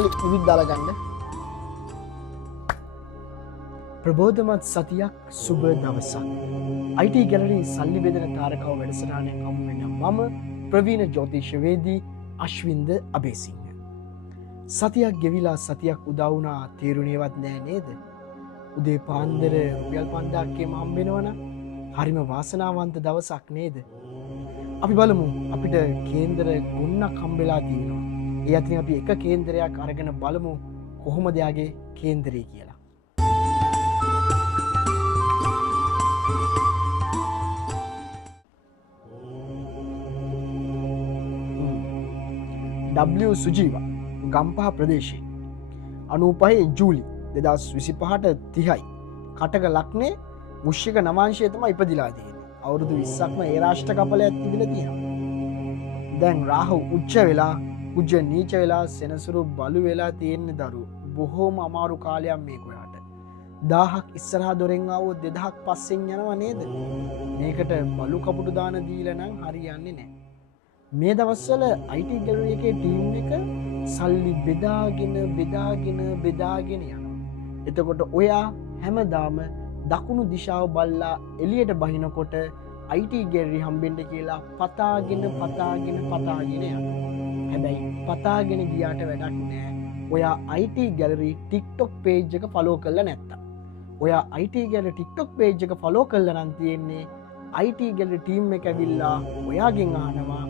මල්ලි විවිධ දාලා ගන්න. ප්‍රබෝධමත් සතියක් සුබ දවසක්. IT ගැලරි සල්ලි බෙදන තාරකව වැඩසටහනෙන් හමු වෙන මම ප්‍රවීණ ජ්‍යොතිෂවේදී අශ්වින්ද අබේසිංහ. සතියක් ගෙවිලා සතියක් උදා වුණා තේරුණේවත් නෑ නේද? උදේ පාන්දර රුපියල් 5000ක්ම හම්බෙනවනම් හරිම වාසනාවන්ත දවසක් නේද? අපි බලමු අපිට කේන්දර ගොන්නක් හම්බෙලා තියෙනවා. ඒ අතරින් අපි එක කේන්දරයක් අරගෙන බලමු කොහොමද යාගේ කේන්දරේ කියලා. W සුජීවා ගම්පහ ප්‍රදේශයේ 95 ජූලි 2025ට 30යි කටක ලග්නේ මුෂ්‍යක නවාංශය තමයි ඉපදිලා තියෙන්නේ. අවුරුදු 20ක්ම ඒ රාෂ්ට්‍ර කපලයක් තිබිලා තියෙනවා. දැන් රාහු උච්ච වෙලා කුජ නීච වෙලා සෙනසුරු බලු වෙලා තියෙන දරු බොහෝම අමාරු කාලයක් මේක ඔයාට. 1000ක් ඉස්සරහා දොරෙන් ආවොත් 2000ක් පස්සෙන් යනවා නේද? මේකට බලු කපුටු දාන දීලා නම් හරියන්නේ නැහැ. මේ දවස්වල IT ගැලරි එකේ ටීම් එක සල්ලි බෙදාගෙන යනවා. එතකොට ඔයා හැමදාම දකුණු දිශාව බල්ලා එළියට බහිනකොට IT ගැලරි හම්බෙන්න කියලා පතාගෙන යනවා. හැබැයි පතාගෙන ගියාට වැඩක් නෑ. ඔයා IT ගැලරි TikTok page එක follow කරලා නැත්තම්. ඔයා IT ගැලරි TikTok page එක follow කරලා නම් තියෙන්නේ IT ගැලරි ටීම් එක ඇවිල්ලා ඔයාගෙන් අහනවා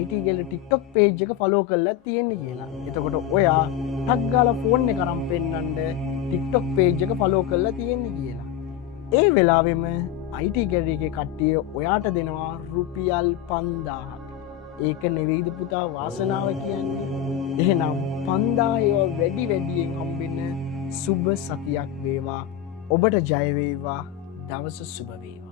IT ගැලරි TikTok page එක follow කරලා තියෙන්නේ කියලා. එතකොට ඔයා ටක් ගාලා ෆෝන් එක අරන් පෙන්නන්න TikTok page එක follow කරලා තියෙන්නේ කියලා. ඒ වෙලාවෙම IT ගැලරි එකේ කට්ටිය ඔයාට දෙනවා රුපියල් 5000ක්. ඒක නෙවෙයිද පුතා වාසනාව කියන්නේ? එහෙනම් 5000 වැඩියෙන් හම්බෙන්න සුබ සතියක් වේවා. ඔබට ජය වේවා. දවස සුබ වේවා.